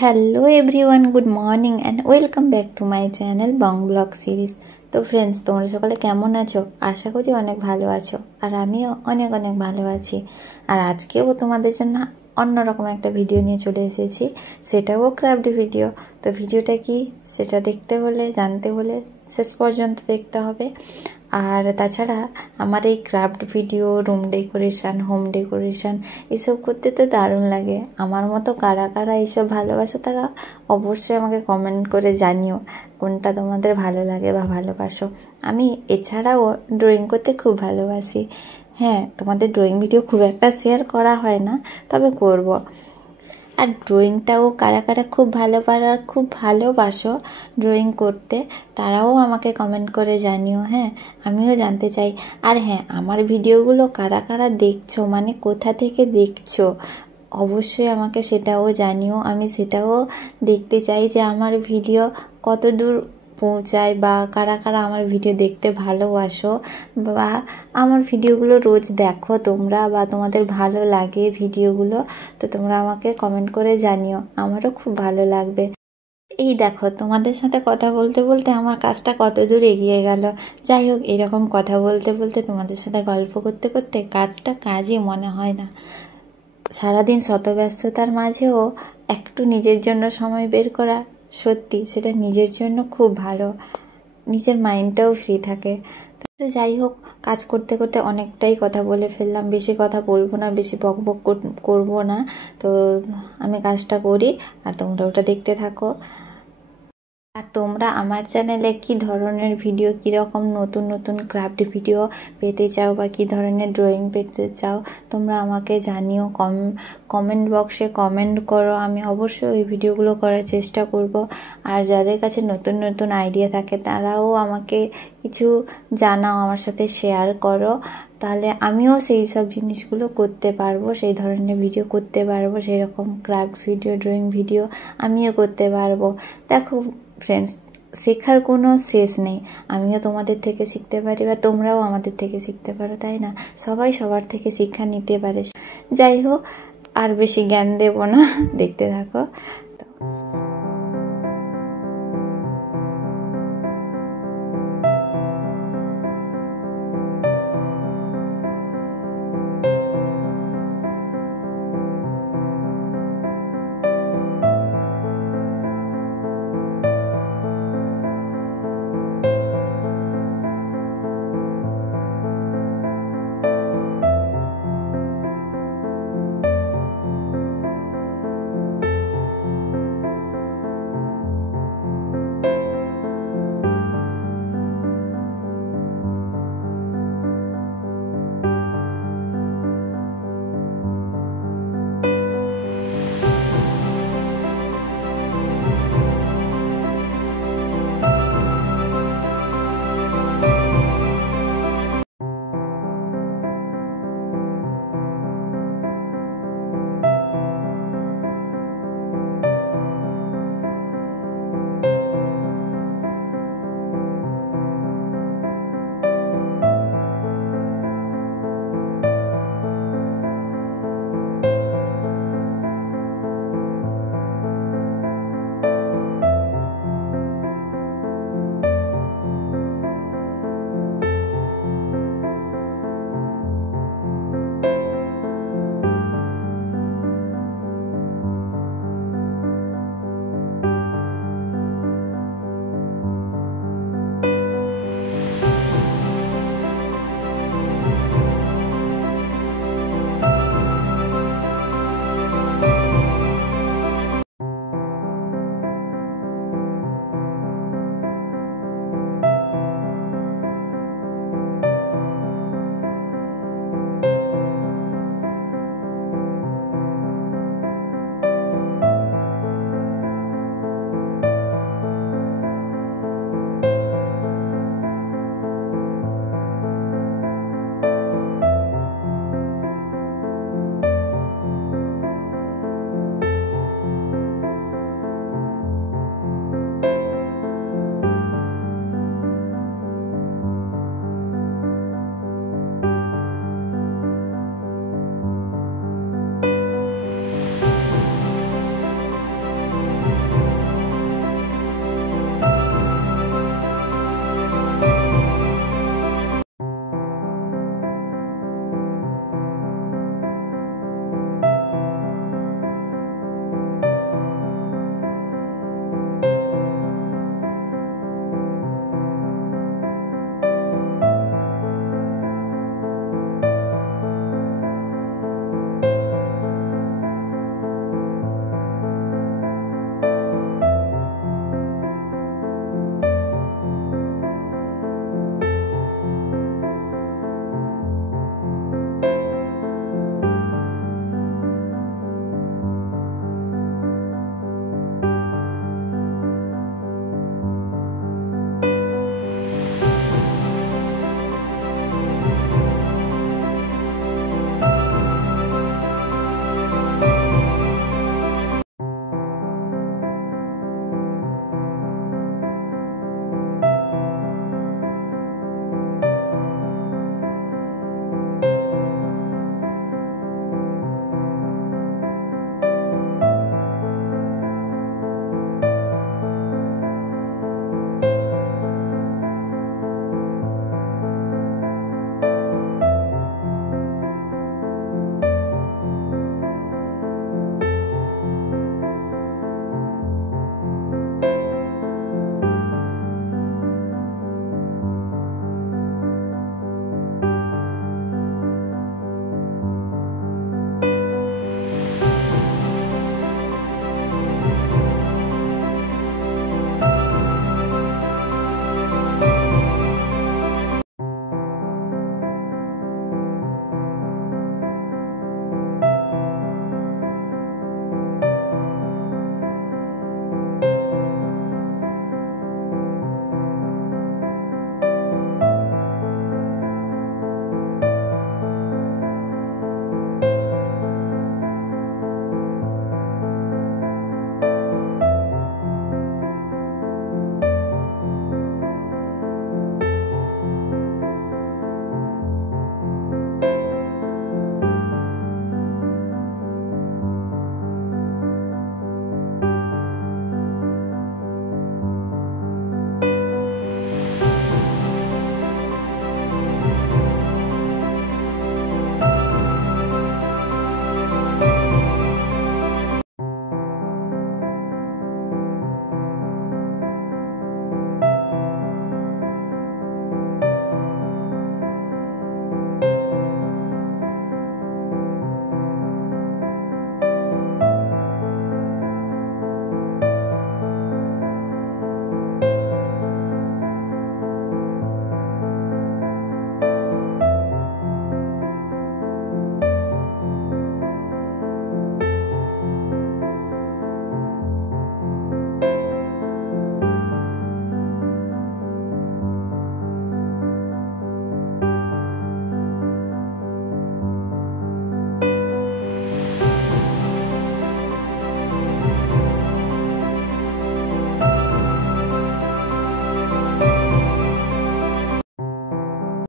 Hello everyone, good morning and welcome back to my channel Bong blog series. তো friends, তোমরা সকালে কেমন আছো? আশা করি অনেক ভালো আছো, আর আমিও অনেক অনেক ভালো আছি। আর আজকেও তোমাদের জন্য অন্যরকম একটা ভিডিও নিয়ে চলে এসেছি, সেটাও ক্রাফট ভিডিও। তো ভিডিওটা কি সেটা দেখতে হলে, জানতে হলে শেষ পর্যন্ত দেখতে হবে। আর তাছাড়া আমার এই craft video, room decoration, home decoration এসব করতে তো দারুণ লাগে। আমার মতো কারা কারা এইসব ভালোবাসো তারা অবশ্যই আমাকে কমেন্ট করে জানিও কোনটা তোমাদের ভালো লাগে বা ভালোবাসো। আমি এছাড়াও ড্রয়িং করতে খুব ভালোবাসি। হ্যাঁ, তোমাদের ড্রয়িং ভিডিও খুব একটা শেয়ার করা হয় না, তবে করব। আর ড্রয়িংটাও কারা কারা খুব খুব ভালোবাসো ড্রয়িং করতে, তারাও আমাকে কমেন্ট করে জানিও। হ্যাঁ, আমিও জানতে চাই। আর হ্যাঁ, আমার ভিডিওগুলো কারা কারা দেখছো, মানে কোথা থেকে দেখছো, অবশ্যই আমাকে সেটাও জানিও। আমি সেটাও দেখতে চাই যে আমার ভিডিও কত দূর পৌঁছায়, বা কারা কারা আমার ভিডিও দেখতে ভালোবাসো, বা আমার ভিডিওগুলো রোজ দেখো তোমরা, বা তোমাদের ভালো লাগে ভিডিওগুলো, তো তোমরা আমাকে কমেন্ট করে জানিও, আমারও খুব ভালো লাগবে। এই দেখো, তোমাদের সাথে কথা বলতে বলতে আমার কাজটা কত দূর এগিয়ে গেল। যাই হোক, এরকম কথা বলতে বলতে তোমাদের সাথে গল্প করতে করতে কাজটা কাজই মনে হয় না। সারাদিন শত ব্যস্ততার মাঝেও একটু নিজের জন্য সময় বের করা, সত্যি সেটা নিজের জন্য খুব ভালো, নিজের মাইন্ডটাও ফ্রি থাকে। তো যাই হোক, কাজ করতে করতে অনেকটাই কথা বলে ফেললাম, বেশি কথা বলবো না, বেশি বক বক করবো না। তো আমি কাজটা করি আর তোমরা ওটা দেখতে থাকো। আর তোমরা আমার চ্যানেলে কি ধরনের ভিডিও, কীরকম নতুন নতুন ক্রাফট ভিডিও পেতে চাও, বা কী ধরনের ড্রয়িং পেতে চাও, তোমরা আমাকে জানিও, কমেন্ট বক্সে কমেন্ট করো। আমি অবশ্যই ওই ভিডিওগুলো করার চেষ্টা করব। আর যাদের কাছে নতুন নতুন আইডিয়া থাকে তারাও আমাকে কিছু জানাও, আমার সাথে শেয়ার করো, তাহলে আমিও সেই সব জিনিসগুলো করতে পারবো, সেই ধরনের ভিডিও করতে পারবো, সেই রকম ক্রাফট ভিডিও, ড্রয়িং ভিডিও আমিও করতে পারবো। দেখো ফ্রেন্ডস, শেখার কোনো শেষ নেই। আমিও তোমাদের থেকে শিখতে পারি, বা তোমরাও আমাদের থেকে শিখতে পারো, তাই না? সবাই সবার থেকে শিক্ষা নিতে পারে। যাই হোক, আর বেশি জ্ঞান দেব না, দেখতে থাকো।